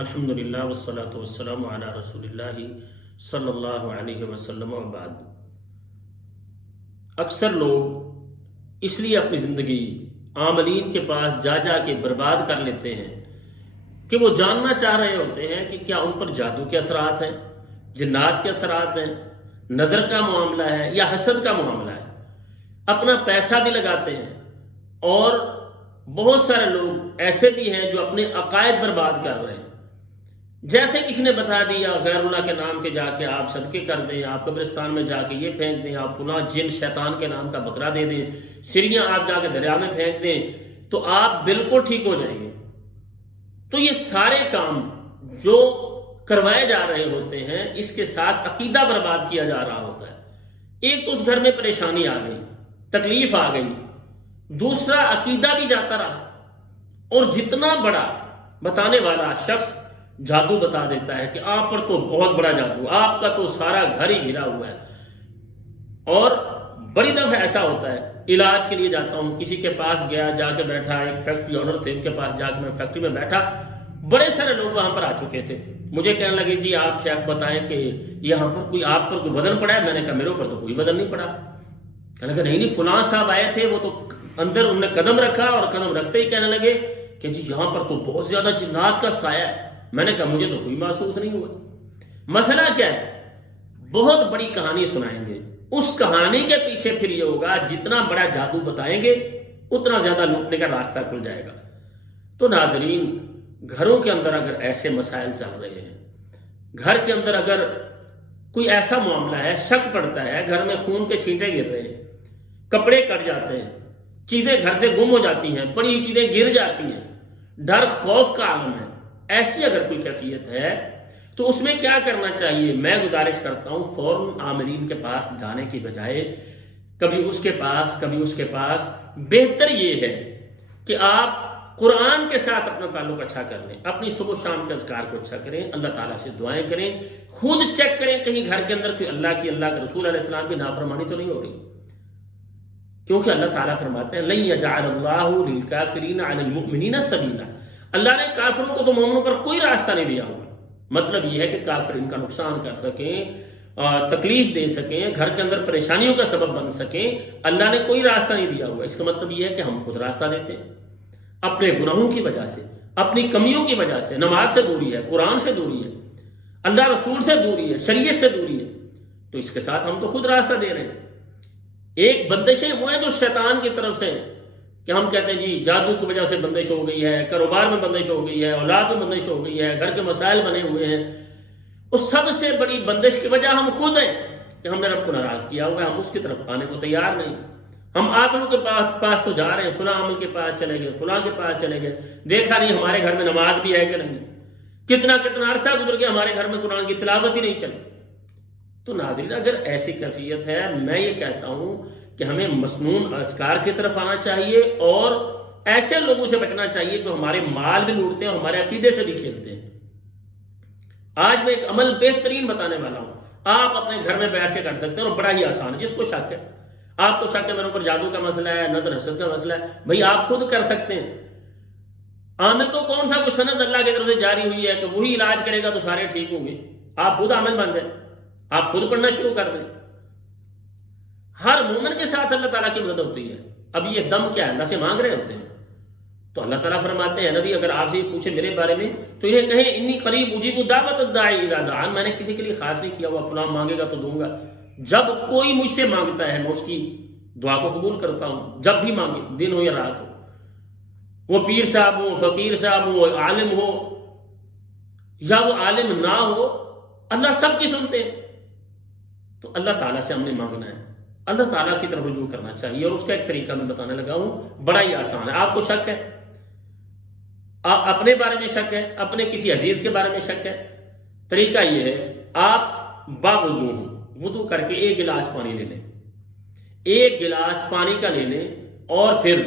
الحمدللہ والصلاة والسلام علی رسول اللہ صلی اللہ علیہ وسلم وبعد۔ اکثر لوگ اس لیے اپنی زندگی عاملین کے پاس جا جا کے برباد کر لیتے ہیں کہ وہ جاننا چاہ رہے ہوتے ہیں کہ کیا ان پر جادو کے اثرات ہیں، جنات کے اثرات ہیں، نظر کا معاملہ ہے یا حسد کا معاملہ ہے۔ اپنا پیسہ بھی لگاتے ہیں، اور بہت سارے لوگ ایسے بھی ہیں جو اپنے عقائد برباد کر رہے ہیں۔ جیسے کسی نے بتا دیا غیر اللہ کے نام کے جا کے آپ صدقے کر دیں، آپ قبرستان میں جا کے یہ پھینک دیں، آپ فلاں جن شیطان کے نام کا بکرا دے دیں، سریاں آپ جا کے دریا میں پھینک دیں تو آپ بالکل ٹھیک ہو جائیں گے۔ تو یہ سارے کام جو کروائے جا رہے ہوتے ہیں، اس کے ساتھ عقیدہ برباد کیا جا رہا ہوتا ہے۔ ایک تو اس گھر میں پریشانی آ گئی، تکلیف آ گئی، دوسرا عقیدہ بھی جاتا رہا، اور جتنا بڑا بتانے والا شخص جادو بتا دیتا ہے کہ آپ پر تو بہت بڑا جادو، آپ کا تو سارا گھر ہی گھرا ہوا ہے۔ اور بڑی دفعہ ایسا ہوتا ہے، علاج کے لیے جاتا ہوں، کسی کے پاس گیا، جا کے بیٹھا، ایک فیکٹری آنر تھے، ان کے پاس جا کے میں فیکٹری میں بیٹھا، بڑے سارے لوگ وہاں پر آ چکے تھے۔ مجھے کہنے لگے جی آپ شیخ بتائیں کہ یہاں پر کوئی آپ پر کوئی وزن پڑا ہے؟ میں نے کہا میرے اوپر تو کوئی وزن نہیں پڑا۔ کہنے لگے نہیں فلاں صاحب آئے تھے، وہ تو اندر انہوں نے قدم رکھا، اور قدم رکھتے ہی کہنے لگے کہ جی یہاں پر تو بہت زیادہ جنات کا سایہ ہے۔ میں نے کہا مجھے تو کوئی محسوس نہیں ہوا۔ مسئلہ کیا ہے؟ بہت بڑی کہانی سنائیں گے، اس کہانی کے پیچھے پھر یہ ہوگا جتنا بڑا جادو بتائیں گے اتنا زیادہ لوٹنے کا راستہ کھل جائے گا۔ تو ناظرین، گھروں کے اندر اگر ایسے مسائل چل رہے ہیں، گھر کے اندر اگر کوئی ایسا معاملہ ہے، شک پڑتا ہے، گھر میں خون کے چھینٹے گر رہے ہیں، کپڑے کٹ جاتے ہیں، چیزیں گھر سے گم ہو جاتی ہیں، پڑی ہوئی چیزیں گر جاتی ہیں، ڈر خوف کا عالم ہے، ایسی اگر کوئی کیفیت ہے تو اس میں کیا کرنا چاہیے؟ میں گزارش کرتا ہوں فوراً عاملین کے پاس جانے کی بجائے کبھی اس کے پاس کبھی اس کے پاس، بہتر یہ ہے کہ آپ قرآن کے ساتھ اپنا تعلق اچھا کر لیں، اپنی صبح و شام کے اذکار کو اچھا کریں، اللہ تعالیٰ سے دعائیں کریں، خود چیک کریں کہیں گھر کے اندر کوئی اللہ کے رسول علیہ السلام کی نافرمانی تو نہیں ہو رہی، کیونکہ اللہ تعالیٰ فرماتے ہیں لَن يَجْعَلَ اللَّهُ لِلْكَافِرِينَ عَلَى الْمُؤْمِنِينَ سَبِيلًا، اللہ نے کافروں کو تو مومنوں پر کوئی راستہ نہیں دیا ہوا۔ مطلب یہ ہے کہ کافر ان کا نقصان کر سکیں، تکلیف دے سکیں، گھر کے اندر پریشانیوں کا سبب بن سکیں، اللہ نے کوئی راستہ نہیں دیا ہوا۔ اس کا مطلب یہ ہے کہ ہم خود راستہ دیتے ہیں اپنے گناہوں کی وجہ سے، اپنی کمیوں کی وجہ سے، نماز سے دوری ہے، قرآن سے دوری ہے، اللہ رسول سے دوری ہے، شریعت سے دوری ہے، تو اس کے ساتھ ہم تو خود راستہ دے رہے ہیں۔ ایک بندشیں وہ ہیں جو شیطان کی طرف سے ہیں کہ ہم کہتے ہیں جی جادو کی وجہ سے بندش ہو گئی ہے، کاروبار میں بندش ہو گئی ہے، اولاد میں بندش ہو گئی ہے، گھر کے مسائل بنے ہوئے ہیں۔ اور سب سے بڑی بندش کی وجہ ہم خود ہیں کہ ہم نے رب کو ناراض کیا ہوا ہے، ہم اس کی طرف آنے کو تیار نہیں۔ ہم عاملوں کے پاس تو جا رہے ہیں، فلاں عامل کے پاس چلے گئے، فلاں کے پاس چلے گئے، دیکھا نہیں ہمارے گھر میں نماز بھی ہے کہ نہیں، کتنا عرصہ گزر گیا ہمارے گھر میں قرآن کی تلاوت ہی نہیں چلی۔ تو ناظرین، اگر ایسی کیفیت ہے، میں یہ کہتا ہوں کہ ہمیں مسنون اذکار کی طرف آنا چاہیے، اور ایسے لوگوں سے بچنا چاہیے جو ہمارے مال بھی لوٹتے ہیں اور ہمارے عقیدے سے بھی کھیلتے ہیں۔ آج میں ایک عمل بہترین بتانے والا ہوں، آپ اپنے گھر میں بیٹھ کے کر سکتے ہیں، اور بڑا ہی آسان ہے۔ جس کو شک ہے، آپ کو شک ہے میرے اوپر جادو کا مسئلہ ہے، نظر حسد کا مسئلہ ہے، بھئی آپ خود کر سکتے ہیں۔ عامل کو کون سا کوئی سند اللہ کی طرف سے جاری ہوئی ہے کہ وہی علاج کرے گا تو سارے ٹھیک ہوں گے؟ آپ خود عامل بن جائیں، آپ خود پڑھنا شروع کر دیں۔ ہر مومن کے ساتھ اللہ تعالیٰ کی مدد ہوتی ہے۔ اب یہ دم کیا ہے؟ اللہ سے مانگ رہے ہوتے ہیں، تو اللہ تعالیٰ فرماتے ہیں نبی اگر آپ سے یہ پوچھے میرے بارے میں تو انہیں کہیں انی قریب اجیب دعوت الداعی اذا دعان، میں نے کسی کے لیے خاص نہیں کیا ہوا فلاں مانگے گا تو دوں گا۔ جب کوئی مجھ سے مانگتا ہے میں اس کی دعا کو قبول کرتا ہوں، جب بھی مانگے، دن ہو یا رات ہو، وہ پیر صاحب ہو، فقیر صاحب ہو، وہ عالم ہو یا وہ عالم نہ ہو، اللہ سب کی سنتے ہیں۔ تو اللہ تعالیٰ سے ہم نے مانگنا ہے، اللہ تعالیٰ کی طرف رجوع کرنا چاہیے، اور اس کا ایک طریقہ میں بتانے لگا ہوں، بڑا ہی آسان ہے۔ آپ کو شک ہے، اپنے بارے میں شک ہے، اپنے کسی حدیث کے بارے میں شک ہے، طریقہ یہ ہے آپ باوضو وضو کر کے ایک گلاس پانی لے لیں، ایک گلاس پانی کا لے لیں، اور پھر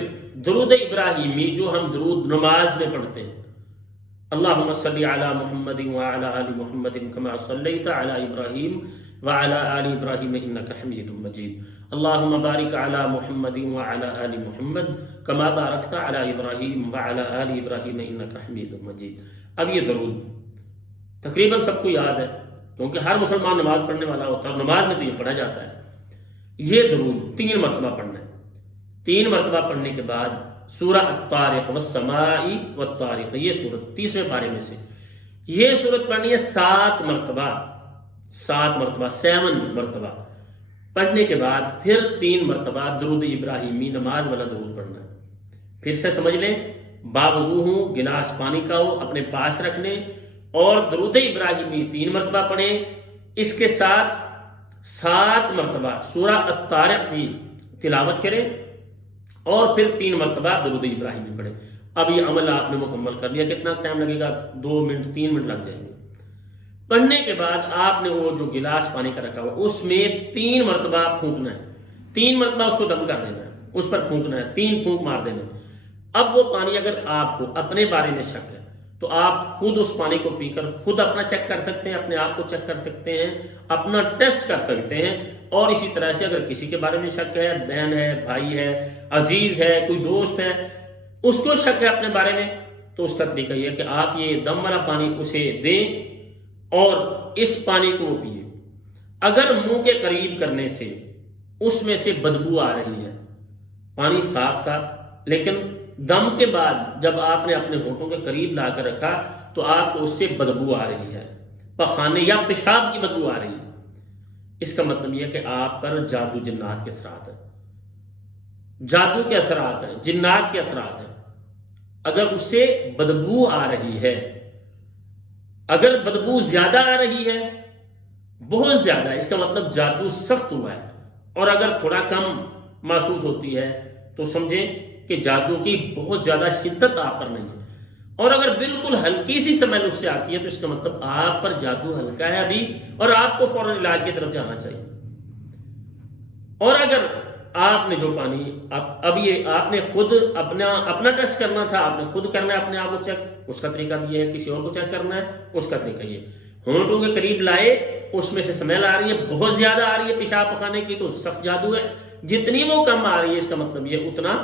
درود ابراہیمی جو ہم درود نماز میں پڑھتے ہیں، اللہم صلی علی محمد وعلی آل محمد کما صلیت علی ابراہیم وعلى آل إبراهيم إنك حميد مجيد اللهم بارك على محمد وعلى آل محمد كما باركت على إبراهيم وعلى آل إبراهيم إنك حميد مجيد۔ اب یہ درود تقریباً سب کو یاد ہے، کیونکہ ہر مسلمان نماز پڑھنے والا ہوتا ہے اور نماز میں تو یہ پڑھا جاتا ہے۔ یہ درود 3 مرتبہ پڑھنا ہے۔ 3 مرتبہ پڑھنے کے بعد سورہ الطارق والسماء والطارق، یہ سورت 30ویں پارے میں سے یہ سورت پڑھنی ہے 7 مرتبہ، 7 مرتبہ 7 مرتبہ پڑھنے کے بعد پھر 3 مرتبہ درود ابراہیمی نماز والا درود پڑھنا ہے۔ پھر سے سمجھ لیں، باوضو ہوں، گلاس پانی کا ہو اپنے پاس رکھ لیں اور درود ابراہیمی 3 مرتبہ پڑھیں، اس کے ساتھ 7 مرتبہ سورہ الطارق کی تلاوت کریں اور پھر 3 مرتبہ درود ابراہیمی پڑھیں۔ اب یہ عمل آپ نے مکمل کر لیا، کتنا ٹائم لگے گا؟ 2 منٹ 3 منٹ لگ جائیں گے۔ پڑھنے کے بعد آپ نے وہ جو گلاس پانی کا رکھا ہوا اس میں 3 مرتبہ پھونکنا ہے، 3 مرتبہ اس کو دم کر دینا ہے، اس پر پھونکنا ہے، 3 پھونک مار دینا ہے۔ اب وہ پانی اگر آپ کو اپنے بارے میں شک ہے تو آپ خود اس پانی کو پی کر خود اپنا چیک کر سکتے ہیں، اپنے آپ کو چیک کر سکتے ہیں، اپنا ٹیسٹ کر سکتے ہیں۔ اور اسی طرح سے اگر کسی کے بارے میں شک ہے، بہن ہے، بھائی ہے، عزیز ہے، کوئی دوست ہے، اس کو شک ہے اپنے بارے میں، تو اس کا طریقہ یہ ہے کہ آپ یہ دم والا پانی اسے دیں اور اس پانی کو وہ پیے۔ اگر منہ کے قریب کرنے سے اس میں سے بدبو آ رہی ہے، پانی صاف تھا لیکن دم کے بعد جب آپ نے اپنے ہونٹوں کے قریب لا کر رکھا تو آپ کو اس سے بدبو آ رہی ہے، پخانے یا پیشاب کی بدبو آ رہی ہے، اس کا مطلب یہ ہے کہ آپ پر جادو جنات کے اثرات ہیں، جادو کے اثرات ہیں، جنات کے اثرات ہیں۔ اگر اس سے بدبو آ رہی ہے، اگر بدبو زیادہ آ رہی ہے، بہت زیادہ، اس کا مطلب جادو سخت ہوا ہے، اور اگر تھوڑا کم محسوس ہوتی ہے تو سمجھیں کہ جادو کی بہت زیادہ شدت آپ پر نہیں ہے، اور اگر بالکل ہلکی سی سمیل اس سے آتی ہے تو اس کا مطلب آپ پر جادو ہلکا ہے ابھی اور آپ کو فوراً علاج کی طرف جانا چاہیے۔ اور اگر آپ نے جو پانی اب یہ آپ نے خود اپنا ٹیسٹ کرنا تھا، آپ نے خود کرنا ہے اپنے آپ کو چیک، اس کا طریقہ بھی یہ ہے، کسی اور کو چیک کرنا ہے اس کا طریقہ یہ، ہونٹوں کے قریب لائے، اس میں سے سمیل آ رہی ہے، بہت زیادہ آ رہی ہے پیشاب پخانے کی تو سخت جادو ہے، جتنی وہ کم آ رہی ہے اس کا مطلب یہ اتنا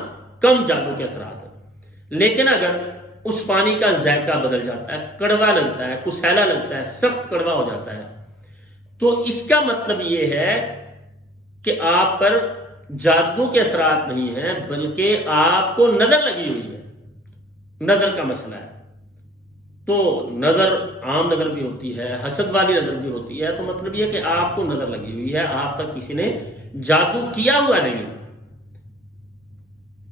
کم جادو کے اثرات ہیں۔ لیکن اگر اس پانی کا ذائقہ بدل جاتا ہے، کڑوا لگتا ہے، کسیلا لگتا ہے، سخت کڑوا ہو جاتا ہے، تو اس کا مطلب یہ ہے کہ آپ پر جادو کے اثرات نہیں ہیں بلکہ آپ کو نظر لگی ہوئی ہے، نظر کا مسئلہ ہے۔ تو نظر عام نظر بھی ہوتی ہے، حسد والی نظر بھی ہوتی ہے، تو مطلب یہ کہ آپ کو نظر لگی ہوئی ہے، آپ پر کسی نے جادو کیا ہوا نہیں ہے۔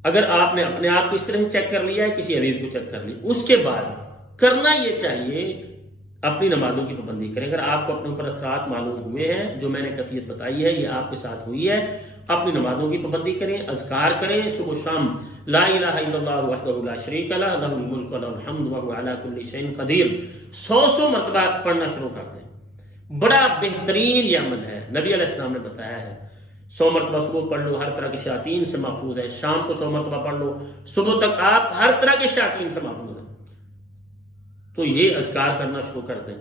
اگر آپ نے اپنے آپ کو اس طرح سے چیک کر لیا ہے، کسی عزیز کو چیک کر لی، اس کے بعد کرنا یہ چاہیے اپنی نمازوں کی پابندی کریں۔ اگر آپ کو اپنے اوپر اثرات معلوم ہوئے ہیں، جو میں نے کیفیت بتائی ہے یہ آپ کے ساتھ ہوئی ہے، اپنی نمازوں کی پابندی کریں، اذکار کریں، صبح و شام لا الہ الا اللہ وحدہ لا شریک لہ لہ الملک و لہ الحمد وہو علی کل شیء قدیر 100 مرتبہ پڑھنا شروع کر دیں۔ بڑا بہترین یہ عمل ہے، نبی علیہ السلام نے بتایا ہے۔ 100 مرتبہ صبح پڑھ لو، ہر طرح کے شیاطین سے محفوظ ہے، شام کو 100 مرتبہ پڑھ لو، صبح تک آپ ہر طرح کے شیاطین سے محفوظ ہیں۔ تو یہ اذکار کرنا شروع کر دیں،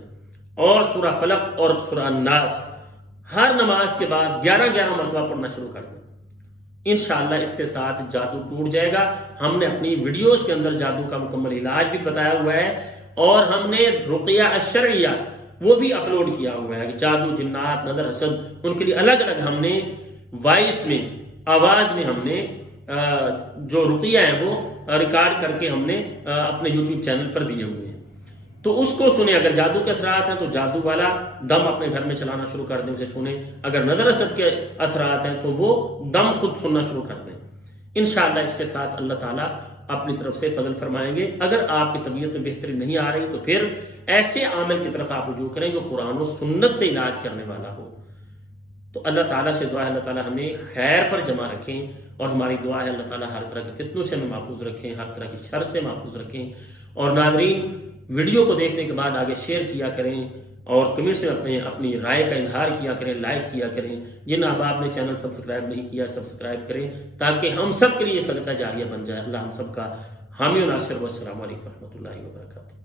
اور سورہ فلق اور سورہ الناس ہر نماز کے بعد 11 مرتبہ پڑھنا شروع کر دیں۔ انشاءاللہ اس کے ساتھ جادو ٹوٹ جائے گا۔ ہم نے اپنی ویڈیوز کے اندر جادو کا مکمل علاج بھی بتایا ہوا ہے، اور ہم نے رقیہ الشرعیہ وہ بھی اپلوڈ کیا ہوا ہے کہ جادو، جنات، نظر، حسد، ان کے لیے الگ الگ ہم نے وائس میں، آواز میں ہم نے جو رقیہ ہے وہ ریکارڈ کر کے ہم نے اپنے یوٹیوب چینل پر دیے ہوئے ہیں، تو اس کو سنیں۔ اگر جادو کے اثرات ہیں تو جادو والا دم اپنے گھر میں چلانا شروع کر دیں، اسے سنیں۔ اگر نظر حسد کے اثرات ہیں تو وہ دم خود سننا شروع کر دیں۔ انشاءاللہ اس کے ساتھ اللہ تعالیٰ اپنی طرف سے فضل فرمائیں گے۔ اگر آپ کی طبیعت میں بہتری نہیں آ رہی تو پھر ایسے عامل کی طرف آپ رجوع کریں جو قرآن و سنت سے علاج کرنے والا ہو۔ تو اللہ تعالیٰ سے دعا ہے اللہ تعالیٰ ہمیں خیر پر جمع رکھیں، اور ہماری دعا ہے اللہ تعالیٰ ہر طرح کے فتنوں سے ہمیں محفوظ رکھیں، ہر طرح کی شر سے محفوظ رکھیں۔ اور ناظرین، ویڈیو کو دیکھنے کے بعد آگے شیئر کیا کریں، اور کمنٹ سے اپنی رائے کا اظہار کیا کریں، لائک کیا کریں۔ جن احباب نے چینل سبسکرائب نہیں کیا سبسکرائب کریں، تاکہ ہم سب کے لیے صدقہ جاریہ بن جائے۔ اللہ ہم سب کا حامی و ناصر، والسلام علیکم ورحمۃ اللہ وبرکاتہ۔